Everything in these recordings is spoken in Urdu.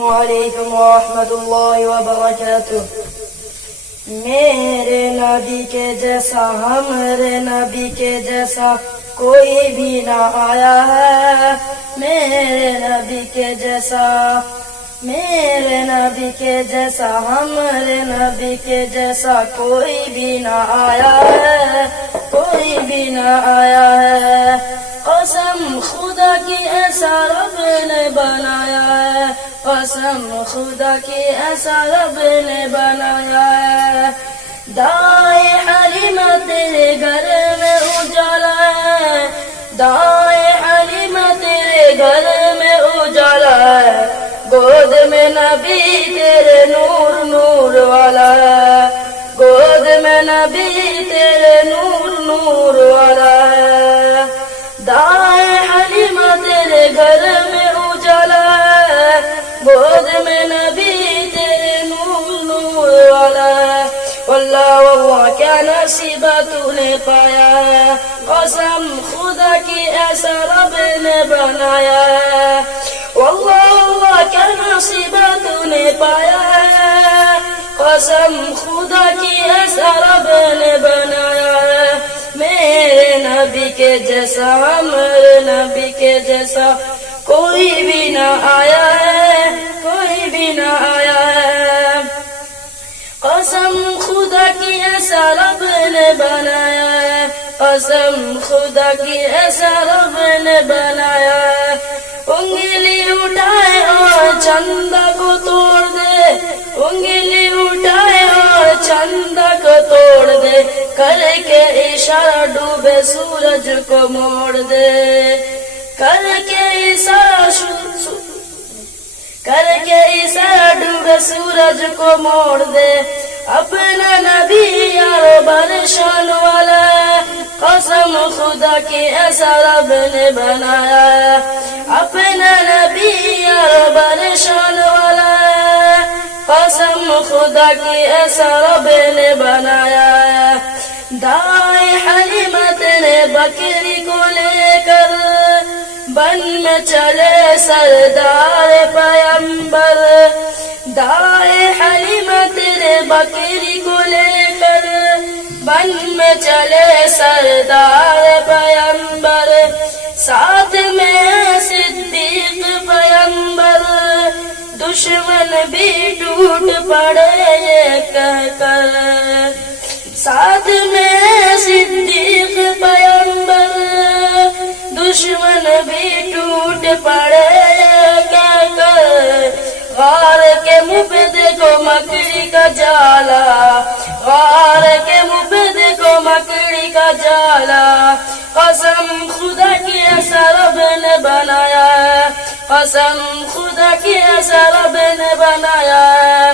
وعلیکم ورحمۃ اللہ وبرکاتہ۔ میرے نبی کے جیسا ہمارے نبی کے جیسا کوئی بھی نہ آیا ہے، میرے نبی کے جیسا، میرے نبی کے جیسا، ہمارے نبی کے جیسا کوئی بھی نہ آیا ہے، کوئی بھی نہ آیا ہے۔ قسم خدا کی ایسا رب نے بنایا ہے، قسم خدا کی ایسا رب نے بنایا ہے۔ دائیں حلیمہ تیرے گھر میں اجالا ہے، دائیں حلیمہ تیرے گھر میں اجالا ہے، گود میں نبی تیرے نور نور والا ہے، گود میں نبی تیرے نور نور والا ہے۔ دائیں حلیمہ تیرے گھر میں اجالا ہے، گود میں نبی تیرے نور نور والا ہے۔ واللہ واللہ کیا نصیبہ تو نے پایا ہے، قسم خدا کی ایسا رب نے بنایا ہے۔ واللہ واللہ کیا نصیبہ تو نے پایا ہے، قسم خدا کی ایسا رب نے بنایا ہے۔ میرے نبی کے جیسا، ہمارے نبی کے جیسا کوئی بھی نہ آیا ہے، کوئی بھی نہ آیا ہے۔ قسم خدا کی ایسا رب نے بنایا ہے، قسم خدا کی ایسا رب نے بنایا ہے۔ انگلی اٹھائے اور چندہ کو توڑ دے، انگلی اٹھائے اور چندہ کو توڑ دے، کر کے اشارہ ڈوبے سورج کو موڑ دے، کر کے اشارہ ڈوبے سورج کو موڑ دے۔ اپنا نبی یار برشان والا ہے، قسم خدا کی ایسا رب نے بنایا ہے۔ اپنا نبی یار برشان والا ہے، قسم خدا کی ایسا رب نے بنایا ہے۔ دائیں حلیمہ تیرے بکری کو لے کر بن میں چلے سردار پیمبر، دائیں حلیمہ تیرے بکری کو لے کر بن میں چلے سردار پیمبر، ساتھ میں صدیق پیمبر، دشمن بھی ٹوٹ پڑے یہ کہہ کر، ساتھ میں صدیق پیمبر، دشمن بھی ٹوٹ پڑے یہ کہہ کر۔ غار کے منہ پہ دیکھو مکڑی کا جالا، غار کے منہ پہ دیکھو مکڑی کا جالا، قسم خدا کی ایسا رب نے بنایا ہے، قسم خدا کی ایسا رب نے بنایا ہے۔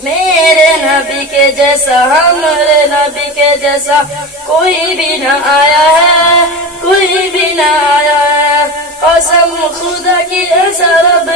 میرے نبی کے جیسا، ہمارے نبی کے جیسا کوئی بھی نہ آیا ہے، کوئی بھی نہ آیا ہے، قسم خدا کی ایسا رب